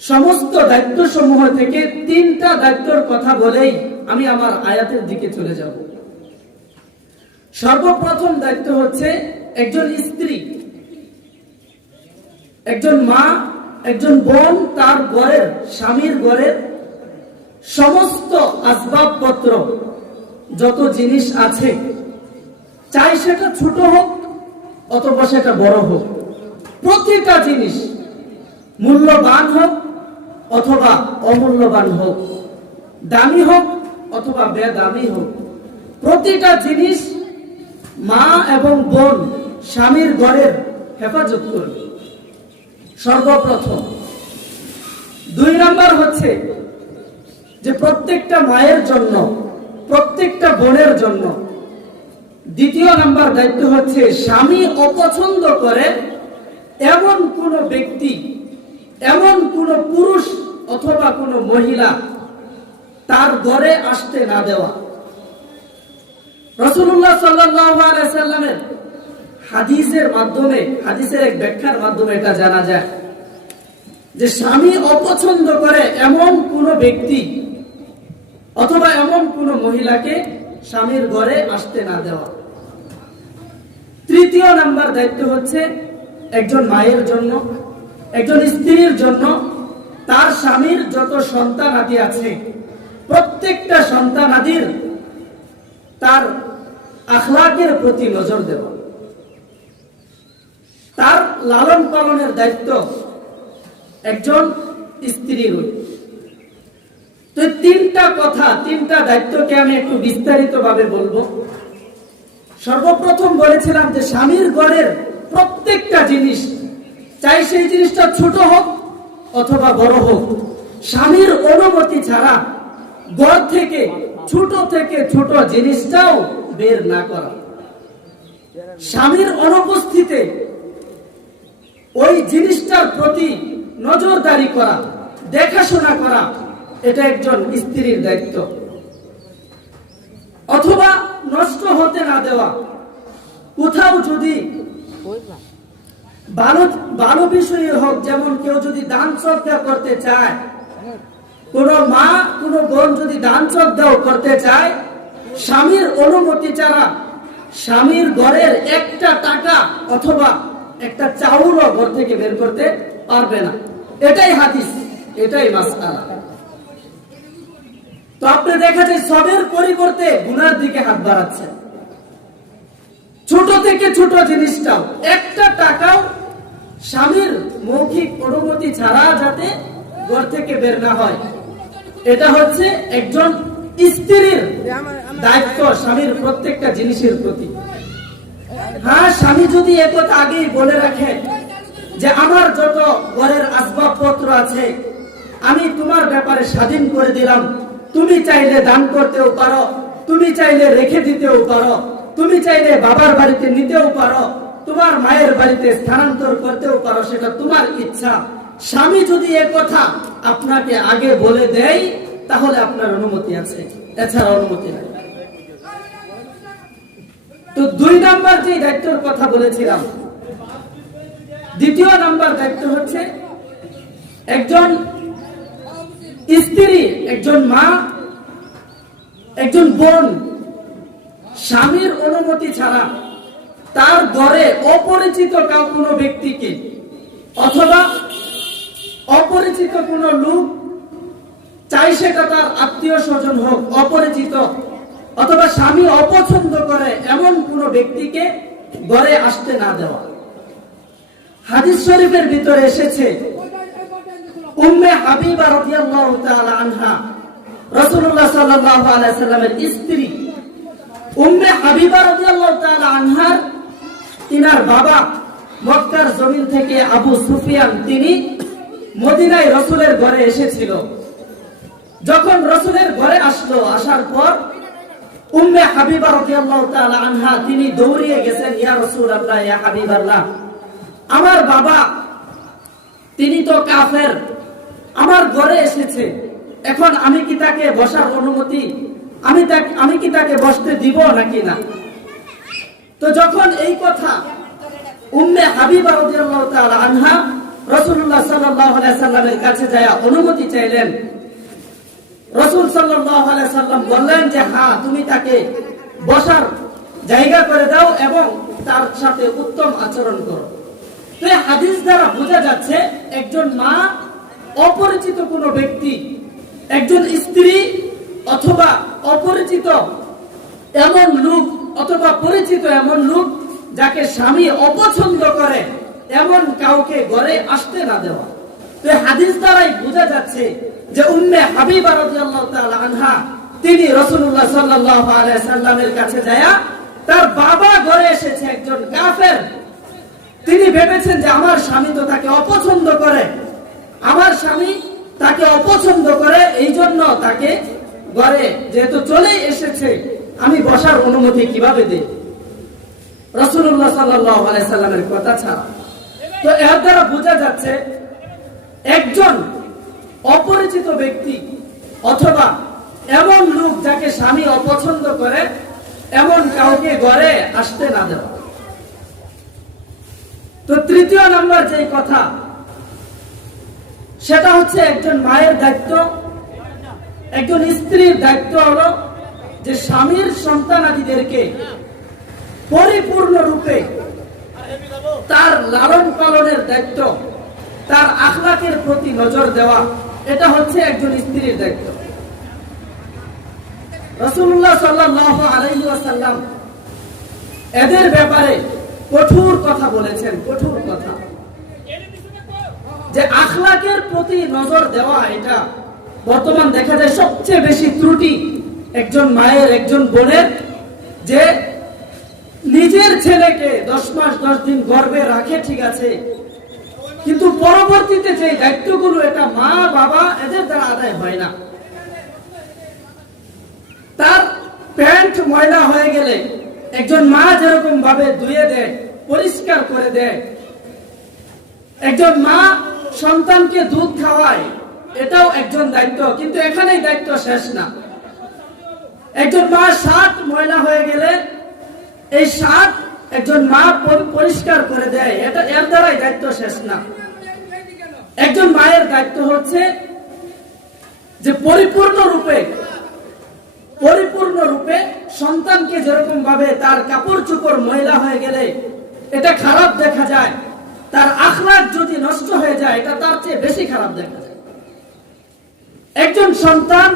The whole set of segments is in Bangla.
সমস্ত দায়িত্ব সমূহ থেকে তিনটা দায়িত্বের কথা বলেই আমি আমার আয়াতের দিকে চলে যাব। সর্বপ্রথম দায়িত্ব হচ্ছে একজন স্ত্রী, একজন মা, একজন বোন তার ঘরের, স্বামীর ঘরের সমস্ত আসবাবপত্র, যত জিনিস আছে, চাই সেটা ছোট হোক অথবা সেটা বড় হোক, প্রতিটা জিনিস মূল্যবান হোক অথবা অমূল্যবান হোক, দামি হোক অথবা বেদামি হোক, প্রতিটা জিনিস মা এবং বোন স্বামীর ঘরের হেফাজত করবে সর্বপ্রথম। 2 নাম্বার হচ্ছে যে প্রত্যেকটা মায়ের জন্য, প্রত্যেকটা বোনের জন্য। 2 নাম্বার দায়িত্ব হচ্ছে স্বামী অপছন্দ করে এমন কোন ব্যক্তি, এমন কোন পুরুষ অথবা কোন মহিলা তার ঘরে আসতে না দেওয়া। রাসূলুল্লাহ সাল্লাল্লাহু আলাইহি সাল্লামের হাদিসের মাধ্যমে, হাদিসের এক ব্যাখ্যার মাধ্যমে এটা জানা যায় যে স্বামী অপছন্দ করে এমন কোন ব্যক্তি অথবা এমন কোন মহিলাকে স্বামীর ঘরে আসতে না দেওয়া। 3 নাম্বার দায়িত্ব হচ্ছে একজন মায়ের জন্য, একজন স্ত্রীর জন্য তার স্বামীর যত সন্তানাদি আছে প্রত্যেকটা সন্তানাদির তার আখলাকের প্রতি নজর দেওয়া, তার লালন পালনের দায়িত্ব একজন স্ত্রীর। তো 3টা কথা, 3টা দায়িত্বকে আমি একটু বিস্তারিত ভাবে বলবো। সর্বপ্রথম বলেছিলাম যে স্বামীর ঘরের প্রত্যেকটা জিনিস, চাই সেই জিনিসটা ছোট হোক অথবা বড় হোক, স্বামীর অনুমতি ছাড়া ঘর থেকে ছোট জিনিসটাও বের না করা। স্বামীর অনুপস্থিতিতে ওই জিনিসটার প্রতি নজরদারি করা, দেখাশোনা করা, এটা একজন স্ত্রীর দায়িত্ব। অথবা নষ্ট হতে না দেওয়া। কোথাও যদি ভালো বিষয় হোক, যেমন কেউ যদি দান সদকা করতে চায়, কোন মা কোন বোন যদি দান সদকা করতে চায়, স্বামীর অনুমতি ছাড়া স্বামীর ঘরের একটা টাকা অথবা একটা চাউলও ঘর থেকে বের করতে পারবে না। এটাই হাদিস, এটাই মাসআলা। তো আপনি দেখা যায় সবের পরিবর্তে গুনার দিকে হাত বাড়াচ্ছেন। ছোট থেকে ছোট জিনিসটাও, একটা টাকাও স্বামীর মৌখিক অনুমতি ছাড়া যাতে ঘর থেকে বের না হয়, এটা হচ্ছে একজন স্ত্রীর দায়িত্ব স্বামীর প্রত্যেকটা জিনিসের প্রতি। হ্যাঁ, স্বামী যদি একথা আগেই বলে রাখে যে আমার যত ঘরের আসবাবপত্র আছে আমি তোমার ব্যাপারে স্বাধীন করে দিলাম, তুমি চাইলে দান করতেও পারো, তুমি চাইলে রেখে দিতেও পারো, তুমি চাইলে বাবার বাড়িতে নিতেও পারো, তোমার মায়ের বাড়িতে স্থানান্তর করতেও পারো, সেটা তোমার ইচ্ছা। স্বামী যদি একথা আপনাকে আগে বলে দেয় তাহলে আপনার অনুমতি আছে, এছাড়া অনুমতি নাই। তো 2 নাম্বার যে দায়িত্বের কথা বলেছিলাম, 2 নাম্বার দায়িত্ব হচ্ছে একজন স্ত্রী, একজন মা, একজন বোন স্বামীর অনুমতি ছাড়া তার ঘরে অপরিচিত কোনো ব্যক্তিকে অথবা অপরিচিত কোনো লোক, চাই সেটা তার আত্মীয় স্বজন হোক, অপরিচিত অথবা স্বামী অপছন্দ করে এমন কোন ব্যক্তিকে ঘরে আসতে না দেওয়া। হাদিস শরীফের ভিতরে এসেছে উম্মে হাবিবা রাদিয়াল্লাহু তাআলা আনহা, রাসূলুল্লাহ সাল্লাল্লাহু আলাইহি সাল্লামের স্ত্রী উম্মে হাবিবা রাদিয়াল্লাহু তাআলা আনহার তিনার বাবা মক্কার জমিন থেকে আবু সুফিয়ান, তিনি মদিনায় রাসূলের ঘরে এসেছিল। যখন রাসূলের ঘরে আসলো, আসার পর উম্মে হাবিবা রাদিয়াল্লাহু তাআলা আনহা তিনি দৌড়িয়ে গেছেন, ইয়া রাসূলুল্লাহ, ইয়া হাবিবাল্লাহ, আমার বাবা তিনি তো কাফের, আমার ঘরে এসেছে, এখন আমি কি তাকে বসার অনুমতি, আমি কি তাকে বসতে দিব নাকি না? তো যখন এই কথা উম্মে হাবিবা রাদিয়াল্লাহু তাআলা আনহা রাসূলুল্লাহ সাল্লাল্লাহু আলাইহি সাল্লামের কাছে যায় অনুমতি চাইলেন। রাসূল সাল্লাল্লাহু আলাইহি সাল্লাম বললেন যে হ্যাঁ, তুমি তাকে বসার জায়গা করে দাও এবং তার সাথে উত্তম আচরণ করো। তো এই হাদিস দ্বারা বোঝা যাচ্ছে একজন মা অপরিচিত কোনো ব্যক্তি, একজন স্ত্রী অথবা অপরিচিত এমন লোক অথবা পরিচিত এমন লোক যাকে স্বামী অপছন্দ করে এমন কাউকে ঘরে আসতে না দেওয়া। তো হাদিস দ্বারাই বোঝা যাচ্ছে যে উম্মে হাবিবা রাদিয়াল্লাহু তাআলা আনহা তিনি রাসূলুল্লাহ সাল্লাল্লাহু আলাইহি সাল্লামের কাছে যায়, তার বাবা ঘরে এসেছে একজন কাফের। তিনি ভেবেছেন যে আমার স্বামী তো তাকে অপছন্দ করে, আমার স্বামী তাকে অপছন্দ করে, এই জন্য তাকে ঘরে যেহেতু চলে এসেছে আমি বসার অনুমতি কিভাবে দেই? রাসূলুল্লাহ সাল্লাল্লাহু আলাইহি সাল্লামের কথা ছাড়া। তো এর দ্বারা বোঝা যাচ্ছে একজন অপরিচিত ব্যক্তি অথবা এমন লোক যাকে স্বামী অপছন্দ করে এমন কাউকে ঘরে আসতে না দেওয়া। তো তৃতীয় নাম্বার যে কথা, সেটা হচ্ছে একজন মায়ের দায়িত্ব, একজন স্ত্রীর দায়িত্ব হলো যে স্বামীর সন্তানাদিদেরকে পরিপূর্ণরূপে তার লালন পালনের দায়িত্ব, তার আখলাকের প্রতি নজর দেওয়া, এটা হচ্ছে একজন স্ত্রীর দায়িত্ব। রাসূলুল্লাহ সাল্লাল্লাহু আলাইহি ওয়াসাল্লাম এদের ব্যাপারে কঠোর কথা বলেছেন, কঠোর কথা, যে আখলাকের প্রতি নজর দেওয়া এটা বর্তমান দেখা যায় সবচেয়ে বেশি ত্রুটি একজন মায়ের, একজন বোনের, যে নিজের ছেলেকে 10 মাস 10 দিন গর্ভে রাখে, ঠিক আছে, কিন্তু পরবর্তীতে যে দায়িত্বগুলো এটা মা বাবা এদের দ্বারা আদায় হয় না। তার প্যান্ট ময়লা হয়ে গেলে একজন মা যেরকম ভাবে ধুয়ে দেয়, পরিষ্কার করে দেয়, একজন মা সন্তানকে দুধ খাওয়ায়, এটাও একজন দায়িত্ব, কিন্তু এখানেই দায়িত্ব শেষ না। একজন মা শার্ট ময়লা হয়ে গেলে এই শার্ট একজন মা পরিষ্কার করে দেয়, এটা এর দ্বারাই দায়িত্ব শেষ না। একজন মায়ের দায়িত্ব হচ্ছে যে পরিপূর্ণরূপে সন্তানকে যেরকম ভাবে তার কাপড় চোপড় ময়লা হয়ে গেলে এটা খারাপ দেখা যায়, তার আখলাক যদি নষ্ট হয়ে যায় এটা তার চেয়ে বেশি খারাপ দেখা যায়। একজন সন্তান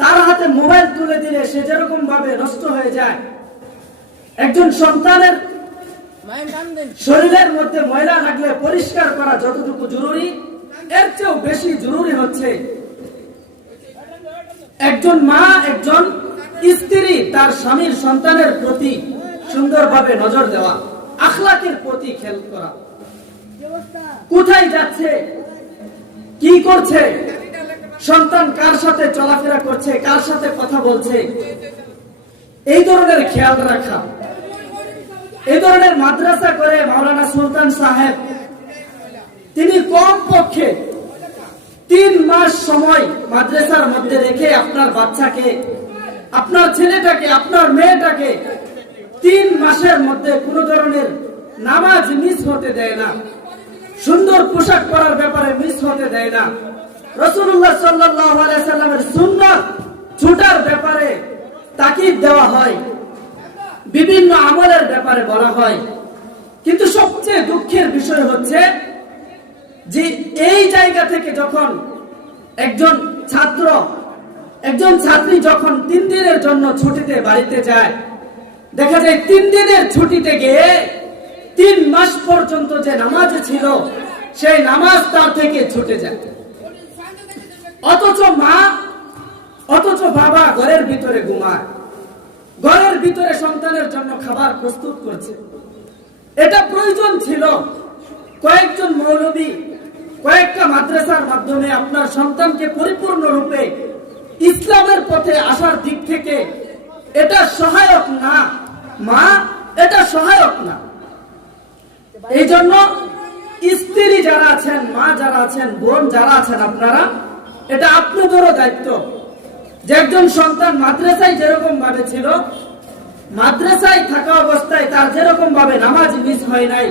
তার হাতে মোবাইল তুলে দিলে সে যেরকম ভাবে নষ্ট হয়ে যায়, একজন সন্তানের শরীরের মধ্যে ময়লা লাগলে পরিষ্কার করা যতটুকু জরুরি, এর চেয়েও বেশি জরুরি হচ্ছে একজন মা, একজন স্ত্রী তার স্বামীর সন্তানের প্রতি সুন্দরভাবে নজর দেওয়া, আখলাকের প্রতি খেয়াল করা, কোথায় যাচ্ছে, কি করছে, সন্তান কার সাথে চলাফেরা করছে, কার সাথে কথা বলছে, এই ধরনের খেয়াল রাখা। এই ধরনের মাদ্রাসা করে মাওলানা সুলতান সাহেব তিনি কম পক্ষে 3 মাস সময় মাদ্রাসার মধ্যে রেখে আপনার বাচ্চাকে, আপনার ছেলেটাকে, আপনার মেয়েটাকে 3 মাসের মধ্যে কোন ধরনের নামাজ মিস হতে দেয় না, সুন্দর পোশাক পরার ব্যাপারে মিস হতে দেয় না, রাসূলুল্লাহ সাল্লাল্লাহু আলাইহি সাল্লামের সুন্নাত ছুটার ব্যাপারে তাকিদ দেওয়া হয়, বিভিন্ন আমলের ব্যাপারে বলা হয়। কিন্তু সবচেয়ে দুঃখের বিষয় হচ্ছে যে এই জায়গা থেকে যখন একজন ছাত্র, একজন ছাত্রী যখন 3 দিনের জন্য ছুটিতে বাড়িতে যায়, দেখা যায় 3 দিনের ছুটিতে গিয়ে 3 মাস পর্যন্ত যে নামাজ ছিল সেই নামাজ তার থেকে ছুটে যায়। অথচ বাবা ঘরের ভিতরে ঘুমায়, ঘরের ভিতরে সন্তানের জন্য খাবার প্রস্তুত করছে। এটা প্রয়োজন ছিল কয়েকজন মৌলবী, কয়েকটা মাদ্রাসার মাধ্যমে আপনার সন্তানকে পরিপূর্ণরূপে ইসলামের পথে আসার দিক থেকে এটা সহায়ক না, মা এটা সহায়ক না। এই জন্য স্ত্রী যারা আছেন, মা যারা আছেন, বোন যারা আছেন, আপনারা এটা আপনাদেরও দায়িত্ব যে একজন সন্তান মাদ্রাসায় যেরকম ভাবে ছিল, মাদ্রাসায় থাকা অবস্থায় তার যেরকম ভাবে নামাজ মিস হয় নাই,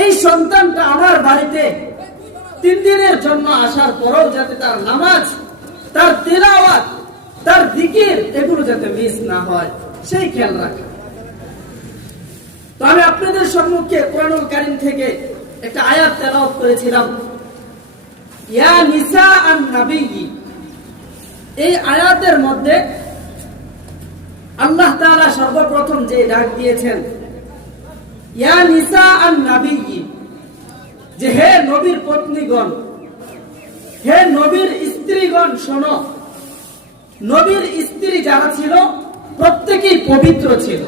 এই সন্তানটা আমার বাড়িতে 3 দিনের জন্য আসার পরেও যাতে তার নামাজ, তার তিলাওয়াত, তার জিকির এগুলো যাতে মিস না হয়, সেই খেয়াল রাখা। তো আমি আপনাদের সম্মুখে কোরআনুল কারীম থেকে একটা আয়াত তেলাওয়াত করেছিলাম, ইয়া নিসা আন নবী। এই আয়াতের মধ্যে আল্লাহ তাআলা সর্বপ্রথম যে ডাক দিয়েছেন, ইয়া নিসা আন নবী, যে হে নবীর পত্নীগণ, হে নবীর স্ত্রীগণ শোনো। নবীর স্ত্রী যারা ছিল প্রত্যেকেই পবিত্র ছিল,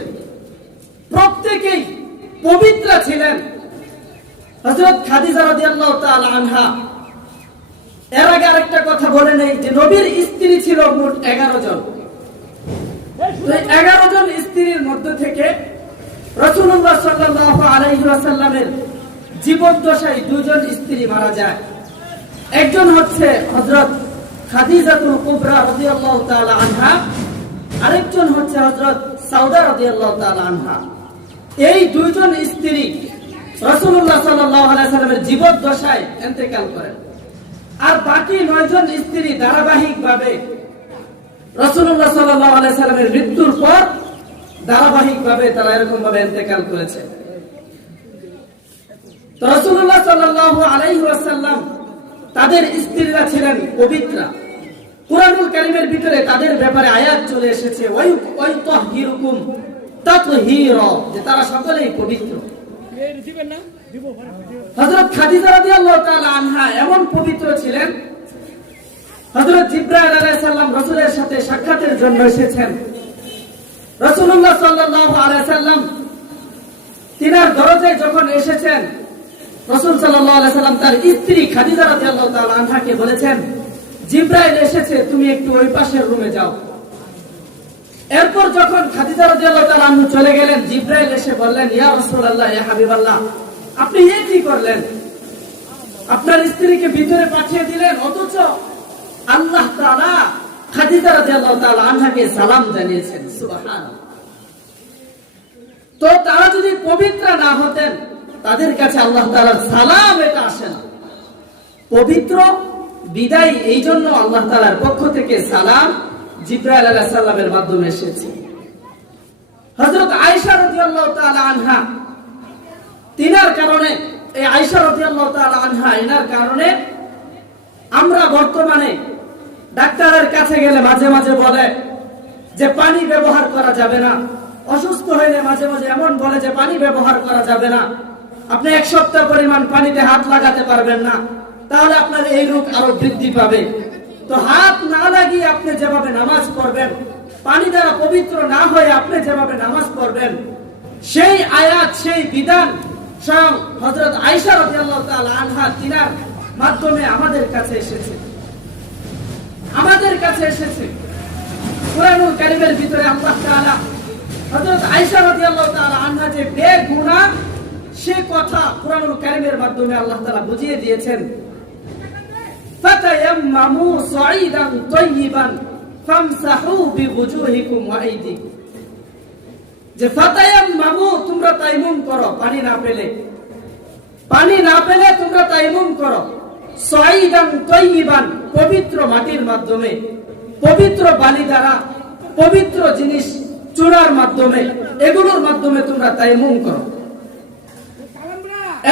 প্রত্যেকেই পবিত্র ছিলেন। হযরত খাদিজা রাদিয়াল্লাহু তাআলা আনহা, এর আগে আরেকটা কথা বলে নেই যে নবীর স্ত্রী ছিল মোট 11 জন। 11 জন স্ত্রীর মধ্যে থেকে রাসূলুল্লাহ সাল্লাল্লাহু আলাইহি ওয়াসাল্লামের জীবদ্দশায় 2 জন স্ত্রী মারা যায়। একজন হচ্ছে হযরত খাদিজাতুল কুবরা রাদিয়াল্লাহু তাআলা আনহা, আরেকজন হচ্ছে হযরত সাউদা রাদিয়াল্লাহু তাআলা আনহা। এই 2 জন স্ত্রী রাসূলুল্লাহ সাল্লাল্লাহু আলাইহি ওয়াসাল্লামের জীবদ্দশায় ইন্তেকাল করেন। আর বাকি 9 জন স্ত্রী ধারাবাহিকভাবে রাসূলুল্লাহ সাল্লাল্লাহু আলাইহি ওয়াসাল্লামের মৃত্যুর পর ধারাবাহিকভাবে তারা এরকম ভাবে ইন্তেকাল করেছে। তো রাসূলুল্লাহ সাল্লাল্লাহু আলাইহি ওয়াসাল্লাম তাদের স্ত্রীরা ছিলেন পবিত্র। কুরআনুল কারীমের ভিতরে তাদের ব্যাপারে আয়াত চলে এসেছে, ওয়াই তাহহিরুকুম তাতহীরা, যে তারা সকলেই পবিত্র। হযরত খাদিজা রাদিয়াল্লাহু তাআলা আনহা এমন পবিত্র ছিলেন, হযরত জিবরাইল আলাইহিস সালাম রাসূলের সাথে সাক্ষাতের জন্য এসেছেন। রাসূলুল্লাহ সাল্লাল্লাহু আলাইহি ওয়াসাল্লাম তিনার দরজায় যখন এসেছেন, রাসূল সাল্লাল্লাহু আলাইহি ওয়াসাল্লাম তার স্ত্রী খাদিজা রাদিয়াল্লাহু তাআলা আনহাকে বলেছেন, জিবরাইল এসেছে, তুমি একটু ওই পাশের রুমে যাও। এরপর যখন খাদিজা রাদিয়াল্লাহু তাআলা আনহা চলে গেলেন, জিবরাইল এসে বললেন, ইয়া রাসূলুল্লাহ, ইয়া হাবিবাল্লাহ, আপনি এই কি করলেন? আপনার স্ত্রীকে ভিতরে পাঠিয়ে দিলেন, অথচ আল্লাহ তাআলা খাদিজা রাদিয়াল্লাহু তাআলা আনহাকে সালাম জানিয়েছেন। সুবহানাল্লাহ। তো তারা যদি পবিত্র না হতেন, তাদের কাছে আল্লাহ তাআলার সালাম এটা আসে না। পবিত্র বিদায়, এই জন্য আল্লাহ তাআলার পক্ষ থেকে সালাম জিবরাইল আলাইহিস সালামের মাধ্যমে এসেছে। হযরত আয়েশা রাদিয়াল্লাহু তাআলা আনহা, তিনার কারণে, এই আয়েশা রাদিয়াল্লাহু তাআলা আনহা এনার কারণে আমরা বর্তমানে ডাক্তারের কাছে গেলে মাঝে মাঝে বলে যে পানি ব্যবহার করা যাবে না। অসুস্থ হইলে মাঝে মাঝে এমন বলে যে পানি ব্যবহার করা যাবে না, আপনি 1 সপ্তাহ পরিমাণ পানিতে হাত লাগাতে পারবেন না, তাহলে আপনার এই রোগ আরো বৃদ্ধি পাবে। তো হাত না লাগিয়ে আপনি যেভাবে নামাজ পড়বেন, পানি দ্বারা পবিত্র না হয়ে আপনি যেভাবে নামাজ পড়বেন, সেই আয়াত, সেই বিধান স্বয়ং হযরত আয়েশা রাদিয়াল্লাহু তাআলা আনহা তিনার মাধ্যমে আমাদের কাছে এসেছে। আমাদের কাছে এসেছে কুরআনুল কারীমের ভিতরে আল্লাহ তাআলা হযরত আয়েশা রাদিয়াল্লাহু তাআলা আনহা যে বেগুনাহ, সে কথা কুরআনুল কারীমের মাধ্যমে আল্লাহ তাআলা বুঝিয়ে দিয়েছেন। ফাতায়াম্মামু সাঈদান তাইয়িবান ফামসাহু বিওজুহিকুম ওয়া আইদিকুম, যে ফাতায়াম্মামু, তোমরা তায়াম্মুম করো, পানি না পেলে তোমরা তায়াম্মুম করো, সাঈদান তাইয়িবান, পবিত্র মাটির মাধ্যমে, পবিত্র বালি দ্বারা, পবিত্র জিনিস চূড়ার মাধ্যমে, এগুলোর মাধ্যমে তোমরা তায়াম্মুম করো।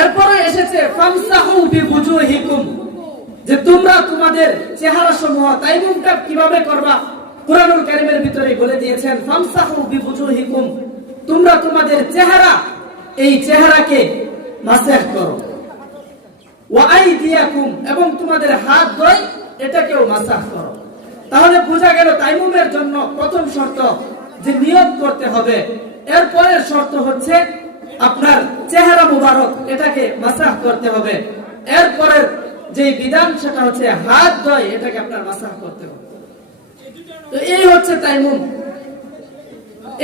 এরপরে এসেছে ফামসাহু বিওজুহিকুম, যে তোমরা তোমাদের চেহারা সমূহ তায়াম্মুমটা কিভাবে করবা, কুরআনুল কারীমের ভিতরে বলে দিয়েছেন, ফামসাহু বিওজুহিকুম, তোমরা তোমাদের চেহারা, এই চেহারাকে মাসাহ করো, ওয়া আইদিয়াকুম, এবং তোমাদের হাত দ্বয় এটাকেও মাসাহ করো। তাহলে বোঝা গেল তায়াম্মুমের জন্য প্রথম শর্ত যে নিয়ত করতে হবে, এরপরের শর্ত হচ্ছে আপনার চেহারা মুবারক এটাকে মাসাহ করতে হবে, এরপরের যে বিধান সেটা হচ্ছে হাত দ্বয় এটাকে আপনার মাসাহ করতে হবে। তো এই হচ্ছে তায়াম্মুম।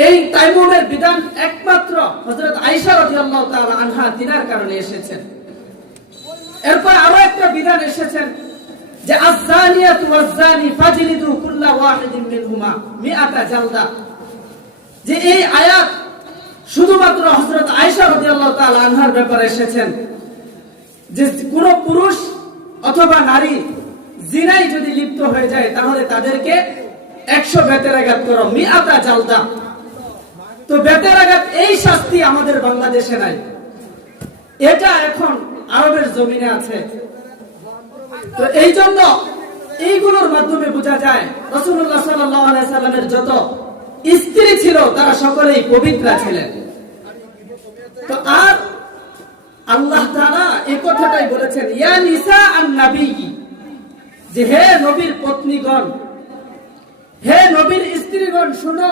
এই তায়াম্মুমের বিধান একমাত্র হযরত আয়েশা রাদিয়াল্লাহু তাআলা আনহা তিনার কারণে এসেছেন। এরপর আরো একটা বিধান এসেছেন যে আয-যানিয়াতু ওয়াজ-যানি ফাজলিদু কুল্লা ওয়াহিদিন মিনহুমা মিআতা জালদা, যে এই আয়াত শুধুমাত্র হযরত আয়েশা রাদিয়াল্লাহু তাআলা আনহার ব্যাপারে এসেছেন যে কোন পুরুষ অথবা নারী জিনায় যদি লিপ্ত হয়ে যায় তাহলে তাদেরকে 100 বেতের আঘাত করো, মিআতা জালদা। তো বেতের আঘাত এই শাস্তি আমাদের বাংলাদেশে নাই, এটা এখন আরবের জমিনে আছে। তো এই জন্য এইগুলোর মাধ্যমে বোঝা যায় রাসূলুল্লাহ সাল্লাল্লাহু আলাইহি সাল্লামের যত স্ত্রী ছিল তারা সকলেই পবিত্রা ছিলেন। তো আর আল্লাহ তাআলা এই কথাটাই বলেছেন, ইয়া নিসা আন-নবী, যে হে নবীর পত্নীগণ, হে নবীর স্ত্রীগণ, শুনো,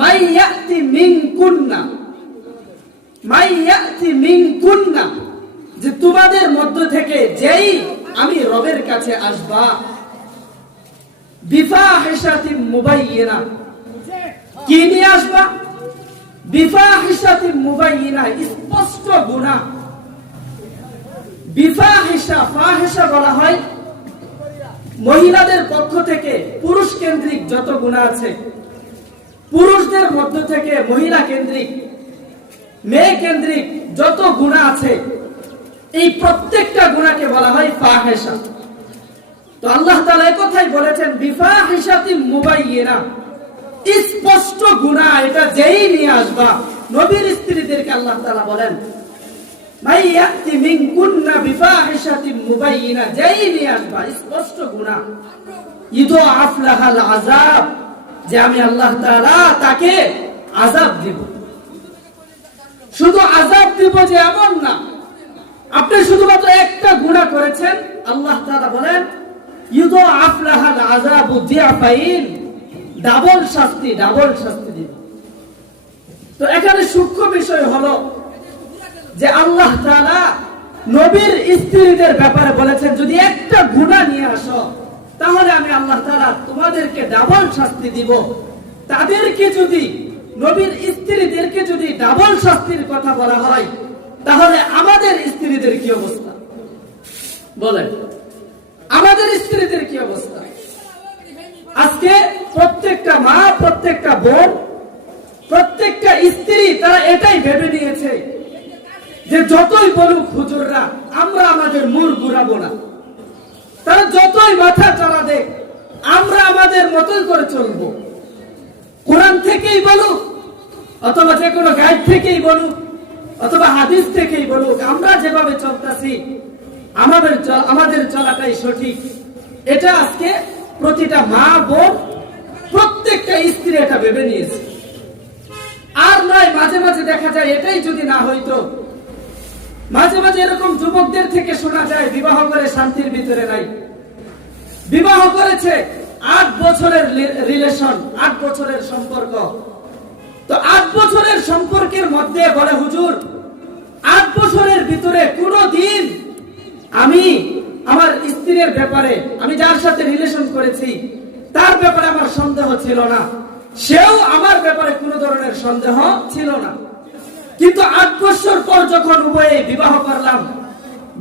মাই ইয়াতি মিনকুন্না, মাই ইয়াতি মিনকুন্না, যে তোমাদের মধ্য থেকে যেই আমি রবের কাছে আসবা, বিফাহিশাতিন মুবাইয়িনা, কি নিয়ে আসবা? বিফাহিশাতিন মুবাইয়িনা, স্পষ্ট গুনাহ। বিফাহিশা, ফাহিশা বলা হয় মহিলাদের পক্ষ থেকে পুরুষ কেন্দ্রিক যত গুনাহ আছে, পুরুষদের মধ্য থেকে মহিলা কেন্দ্রিক, মেয়ে কেন্দ্রিক যত গুনাহ আছে, এই প্রত্যেকটা গুনাহকে বলা হয় ফাহিশা। তো আল্লাহ তাআলা এই কথাই বলেছেন, বিফাহিশাতিন মুবাইয়িনা, স্পষ্ট গুনাহ, এটা যেই নিয়ে আসবা। নবীর স্ত্রীদেরকে আল্লাহ তাআলা বলেন, মাই ইয়াতি মিনকুন্না বিফাহিশাতিন মুবাইয়িনা, যেই নিয়ে আসবা স্পষ্ট গুনাহ, ইউদাআফ লাহাল আযাব, যে আমি আল্লাহ তাআলা তাকে আযাব দেব। শুধু আযাব দেব যে এমন না, আপনি শুধুমাত্র একটা গুনাহ করেছেন, আল্লাহ তাআলা বলেন ইউদাআফ লাহাল আযাবু যিআফাইন, ডাবল শাস্তি, ডাবল শাস্তি দিব। তো এখানে সূক্ষ্ম বিষয় হলো যে আল্লাহ তাআলা নবীর স্ত্রীদের ব্যাপারে বলেছেন, যদি একটা গুনাহ নিয়ে আসো তাহলে আমি আল্লাহ তাআলা তোমাদেরকে ডাবল শাস্তি দিব। তাদেরকে যদি, নবীর স্ত্রীদেরকে যদি ডাবল শাস্তির কথা বলা হয়, তাহলে আমাদের স্ত্রীদের কি অবস্থা বলেন? আমাদের স্ত্রীদের কি অবস্থা? আজকে প্রত্যেকটা মা, প্রত্যেকটা বোন, প্রত্যেকটা স্ত্রী তারা এটাই ভেবে নিয়েছে যে যতই বলুক হুজুররা, আমরা আমাদের মুড় ঘুরাবো না। তারা যতই মাথা চালা দেখ, আমরা আমাদের মতোই করে চলবো। কোরআন থেকেই বলুক অথবা যে কোনো গাইড থেকেই বলুক অথবা হাদিস থেকেই বলুক, আমরা যেভাবে চলতেছি আমাদের চলাটাই সঠিক। এটা আজকে প্রতিটা মা, বোন, প্রত্যেকটা স্ত্রী এটা ভেবে নিয়েছে। আর নয়, মাঝে মাঝে দেখা যায় এটাই যদি না হইতো, মাঝে মাঝে এরকম যুবকদের থেকে শোনা যায় বিবাহ করে শান্তির ভিতরে নাই। বিবাহ করেছে 8 বছরের রিলেশন, 8 বছরের সম্পর্ক। তো 8 বছরের সম্পর্কের মধ্যে বলে হুজুর 8 বছরের ভিতরে কোনদিন আমি আমার স্ত্রীর ব্যাপারে, আমি যার সাথে রিলেশন করেছি তার ব্যাপারে আমার সন্দেহ ছিল না, সেও আমার ব্যাপারে কোন ধরনের সন্দেহ ছিল না। কিন্তু 8 বছর পর যখন উভয়ে বিবাহ করলাম,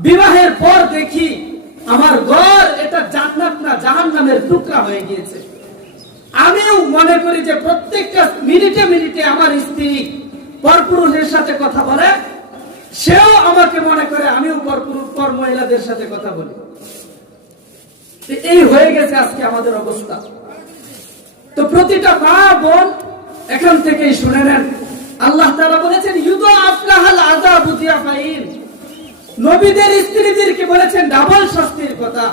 বিবাহের পর দেখি আমার ঘর এটা জান্নাত না জাহান্নামের টুকরা হয়ে গিয়েছে। আমিও মনে করি যে প্রত্যেকটা মিনিটে মিনিটে আমার স্ত্রী পরপুরুষের সাথে কথা বলে, সেও আমাকে মনে করে আমিও পর মহিলাদের সাথে কথা বলি। এই হয়ে গেছে আজকে আমাদের অবস্থা। তো প্রতিটা মা, বোন এখান থেকেই শুনে নেন, আল্লাহ তাআলা বলেছেন ইউদাআফ লাহাল আযাবু যিআফাইন, নবীদের স্ত্রীদেরকে বলেছেন ডাবল শাস্তির কথা।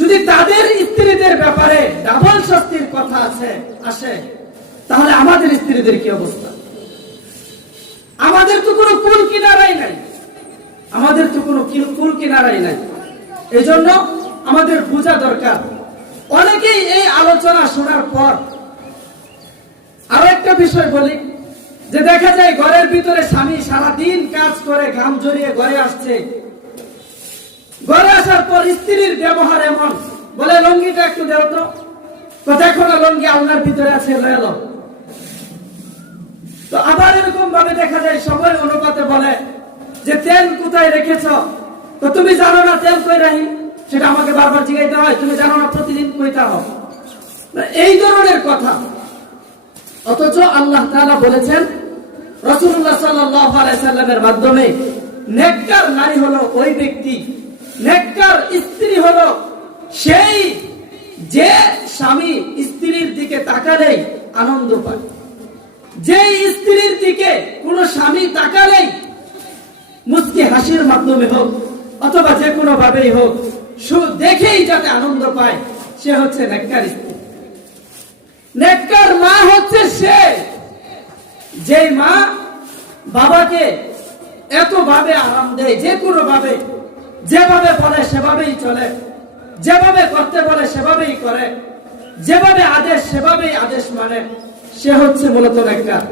যদি তাদের স্ত্রীদের ব্যাপারে ডাবল শাস্তির কথা আসে, তাহলে আমাদের স্ত্রীদের কি অবস্থা? আমাদের তো কোনো কুল কিনারাই নাই, আমাদের তো কোনো কুল কিনারাই নাই। এই জন্য আমাদের বোঝা দরকার। অনেকেই এই আলোচনা শোনার পর আরো একটা বিষয় বলি, যে দেখা যায় ঘরের ভিতরে স্বামী সারাদিন কাজ করে ঘাম ঝরিয়ে ঘরে আসছে, ঘরে আসার পর স্ত্রীর ব্যবহার এমন, বলে লঙ্গিটা একটু দেও তো, দেখো না লঙ্গি আলনার ভিতরে আছে, এলো। তো আবার এরকম ভাবে দেখা যায় সময় অনুপাতে বলে যে তেল কোথায় রেখেছ, তো তুমি জানো না তেল কই রাখি, সেটা আমাকে বারবার জিজ্ঞাসা হয়, তুমি জানো না প্রতিদিন কইতে হবে। এই ধরনের কথা। অথচ আল্লাহ তাআলা বলেছেন রাসূলুল্লাহ সাল্লাল্লাহু আলাইহি সাল্লামের মাধ্যমে, নেককার নারী হলো ওই ব্যক্তি, নেককার স্ত্রী হলো সেই যে স্বামী স্ত্রীর দিকে তাকালেই আনন্দ পায়, যে স্ত্রীর দিকে কোন স্বামী তাকালেই মুস্কি হাসির মাধ্যমে হোক অথবা যে কোনো ভাবেই হোক দেখেই যাতে আনন্দ পায়, সে হচ্ছে নেককার স্ত্রী। নেককার মা হচ্ছে সে যে মা বাবাকে এত ভাবে আরাম দেয়, যে কোনো ভাবে, যেভাবে বলে সেভাবেই চলে, যেভাবে করতে বলে সেভাবেই করে, যেভাবে আদেশ সেভাবেই আদেশ মানে, সে হচ্ছে মূলত নেককার।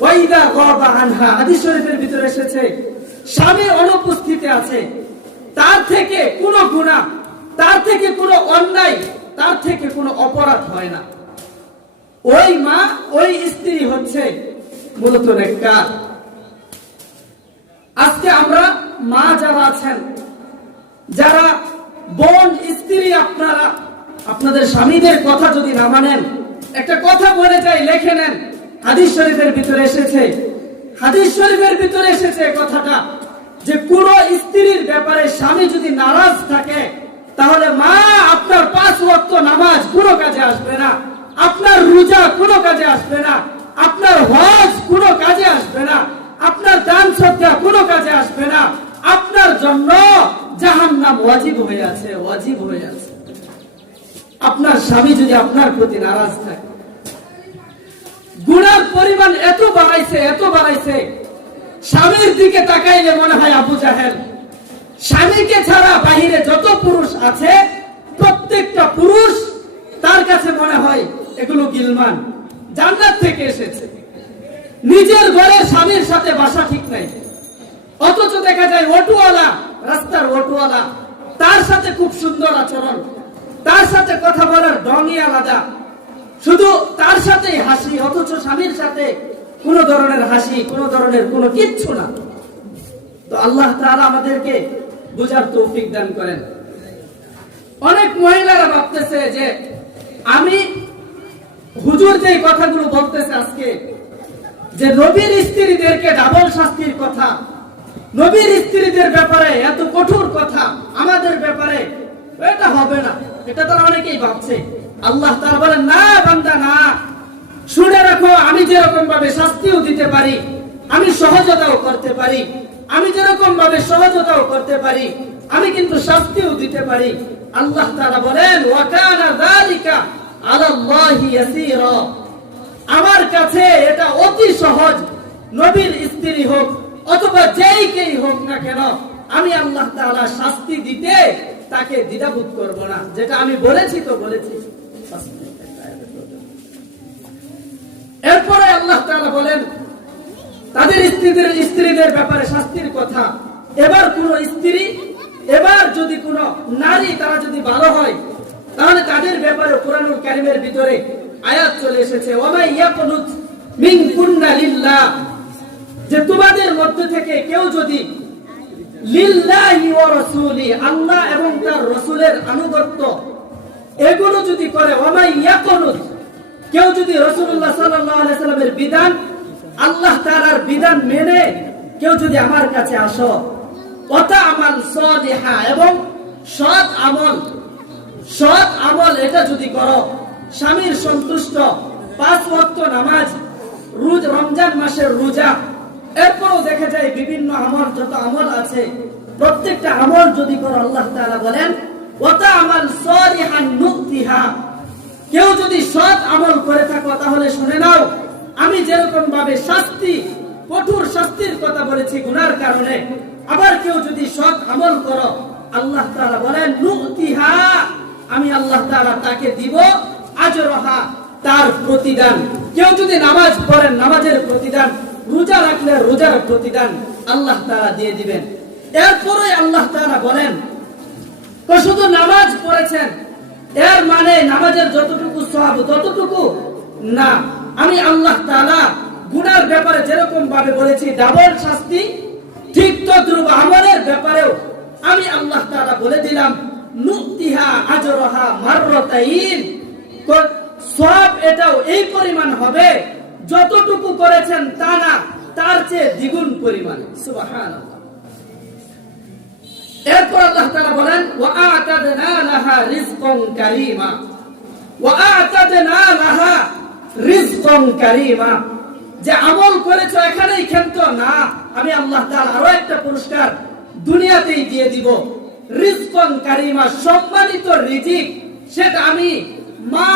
ওয়াইদা গাবা আনহা, হাদিস শরীফের ভিতরে এসেছে, স্বামী অনুপস্থিতি আছে, তার থেকে কোনো গুনাহ, তার থেকে কোনো অন্যায়, তার থেকে কোনো অপরাধ হয় না। ওই মা, ওই স্ত্রী হচ্ছে মূলত নেককার। আজকে আমরা মা যারা আছেন, যারা বোন স্ত্রী, আপনারা আপনাদের স্বামীদের কথা যদি না মানেন, একটা কথা বলে যাই, লিখে নেন। হাদিস শরীফের ভিতরে এসেছে, হাদিস শরীফের ভিতরে এসেছে কথাটা যে কোন স্ত্রীর ব্যাপারে স্বামী যদি নারাজ থাকে, তাহলে মা আপনার 5 ওয়াক্ত নামাজ কোনো কাজে আসবে না, আপনার রোজা কোনো কাজে আসবে না, আপনার হজ কোনো কাজে আসবে না, আপনার দান সদকা কোনো কাজে আসবে না, আপনার জন্য জাহান্নাম ওয়াজিব হয়ে আছে, ওয়াজিব হয়ে আছে। আপনার স্বামী যদি আপনার প্রতি নারাজ থাকে, গুনার পরিমাণ এত বাড়াইছে, এত বাড়াইছে, স্বামীর দিকে তাকাইলে মনে হয় আবু জাহেল। স্বামীকে ছাড়া বাহিরে যত পুরুষ আছে, প্রত্যেকটা পুরুষ তার কাছে মনে হয় এগুলো গিলমান, জান্নাত থেকে এসেছে। নিজের ঘরে স্বামীর সাথে বাসা ঠিক নাই, অথচ দেখা যায় অটোওয়ালা, রাস্তার অটোওয়ালা, তার সাথে খুব সুন্দর আচরণ, তার সাথে কথা বলার ঢংই আলাদা, শুধু তার সাথেই হাসি, অথচ স্বামীর সাথে কোন ধরনের হাসি, কোন ধরনের কোনো কিচ্ছু না। তো আল্লাহ তাআলা আমাদেরকে বুঝার তৌফিক দান করেন। অনেক মহিলারা ভাবতেছে যে আমি হুজুর যে কথাগুলো বলতেছে আজকে, যে নবীর স্ত্রীদেরকে ডাবল শাস্তির কথা, নবীর স্ত্রীদের ব্যাপারে এত কঠোর কথা, আমাদের ব্যাপারে এটা হবে না, এটা তারা অনেকেই ভাবছে। আল্লাহ তাআলা বলেন, না বান্দা না, শুনে রাখো, আমি যেরকম ভাবে শাস্তিও দিতে পারি, আমি সহজতাও করতে পারি, আমি যেরকম ভাবে সহজতাও করতে পারি, আমি কিন্তু শাস্তিও দিতে পারি। আল্লাহ তাআলা বলেন, ওয়া কানা যালিকা আলাল্লাহি ইয়াসীরা, আমার কাছে এটা অতি সহজ, নবীর স্ত্রী হোক অথবা যেই কেই হোক না কেন, আমি আল্লাহ তাআলা শাস্তি দিতে তাকে দ্বিধাবোধ করব না, যেটা আমি বলেছি তো বলেছি। এরপরে আল্লাহ তাআলা বলেন তাদের স্ত্রীদের ব্যাপারে শাস্তির কথা। এবার কোন স্ত্রী, এবার যদি কোন নারী তারা যদি ভালো হয়, তাহলে তাদের ব্যাপারে কুরআনুল কারীমের ভিতরে আয়াত চলে এসেছে, ওয়ামাই ইয়াকুনুত মিনকুন্না লিল্লাহ, যে তোমাদের মধ্যে থেকে কেউ যদি লিল্লাহি ওয়া রাসূলি, আল্লাহ এবং তার রাসূলের আনুগত্য এগুলো যদি করে, ওয়ামাই ইয়াকুনুত, কেউ যদি রাসূলুল্লাহ সাল্লাল্লাহু আলাইহি সাল্লামের বিধান, আল্লাহ তাআলার বিধান মেনে কেউ যদি আমার কাছে আসো, ওয়াতা আমাল সালিহা, এবং সৎ আমল, সৎ আমল এটা যদি করো, স্বামীর সন্তুষ্ট, 5 ওয়াক্ত নামাজ, রমজান মাসের রোজা, এরপরও দেখা যায় বিভিন্ন আমল, যত আমল আছে প্রত্যেকটা আমল যদি করো, আল্লাহ তাআলা বলেন ওয়াতা আমাল সালিহান নুতিহা, কেউ যদি সৎ আমল করে থাকো তাহলে শুনে নাও, আমি যেরকম ভাবে শাস্তি, কঠোর শাস্তির কথা বলেছি গুনার কারণে, আবার কেউ যদি সৎ আমল করো, আল্লাহ তাআলা বলেন নুতিহা, আমি আল্লাহ তাআলা তাকে দিব আজরহা, তার প্রতিদান। কেউ যদি নামাজ পড়েন, নামাজের প্রতিদান, রোজা রাখলে রোজার প্রতিদান আল্লাহ তাআলা দিয়ে দিবেন। এরপরে আল্লাহ তাআলা বলেন, তো শুধু নামাজ পড়েছেন এর মানে নামাজের যতটুকু সওয়াব ততটুকু না, আমি আল্লাহ তাআলা গুনার ব্যাপারে যেরকম ভাবে বলেছি ডাবল শাস্তি, ঠিক তদ্রুপ আমলের ব্যাপারেও আমি আল্লাহ তাআলা বলে দিলাম নুতিহা আজরহা মাররাতাইন, সওয়াব এটাও এই পরিমাণ হবে যতটুকু করেছেন তা না, তার চেয়ে দ্বিগুণ পরিমাণে। সুবহানাল্লাহ। এরপর আল্লাহ তাআলা বলেন ওয়া আ'তাদনা লাহা রিজকান কারীমা, ওয়া আ'তাদনা লাহা রিজকান কারীমা। যে আমল করেছো এখানেই ক্ষান্ত না, আমি আল্লাহ তাআলা আরো একটা পুরস্কার দুনিয়াতেই দিয়ে দিব। রিজকান কারীমা, সম্মানিত রিজিক, সেটা আমি মা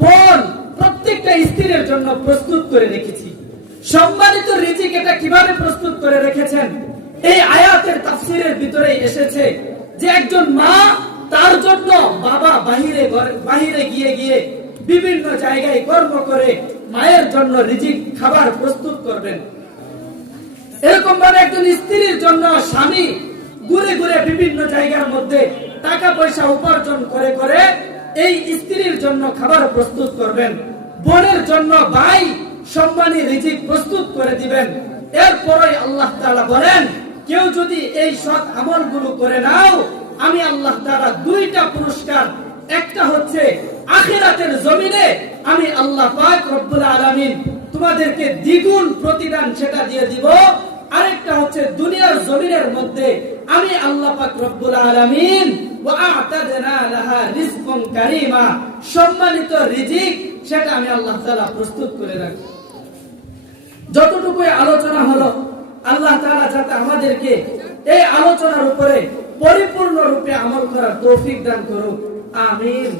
বোন প্রত্যেকটা স্ত্রীর জন্য প্রস্তুত করে রেখেছি। সম্মানিত রিজিক এটা কিভাবে প্রস্তুত করে রেখেছেন? এই আয়াতের তাফসীরের ভিতরে এসেছে যে একজন মা তার জন্য বাবা বাহিরে গিয়ে বিভিন্ন জায়গায় কর্ম করে মায়ের জন্য রিজিক খাবার প্রস্তুত করবেন। এরকম ভাবে একজন স্ত্রীর জন্য স্বামী ঘুরে ঘুরে বিভিন্ন জায়গার মধ্যে টাকা পয়সা উপার্জন করে এই স্ত্রীর জন্য খাবার প্রস্তুত করবেন। বোনের জন্য ভাই সম্মানী রিজিক প্রস্তুত করে দিবেন। এরপরে আল্লাহ তাআলা বলেন কেউ যদি এই সৎ আমলগুলো করে নাও, আমি আল্লাহ তাআলা দুইটা পুরস্কার, একটা হচ্ছে আখিরাতের জমিনে আমি আল্লাহ পাক রব্বুল আলামিন তোমাদেরকে দ্বিগুণ প্রতিদান সেটা দিয়ে দিব, আরেকটা হচ্ছে দুনিয়ার জমিনের মধ্যে আমি আল্লাহ পাক রব্বুল আলামিন ওয়া আ'তাদনা লাহা রিজকান কারীমা, সম্মানিত রিজিক সেটা আমি আল্লাহ তাআলা প্রস্তুত করে রাখি। যতটুকু আলোচনা হলো আল্লাহ তাআলা যাতে আমাদেরকে এই আলোচনার উপরে পরিপূর্ণ রূপে আমল করার তৌফিক দান করুক। আমিন।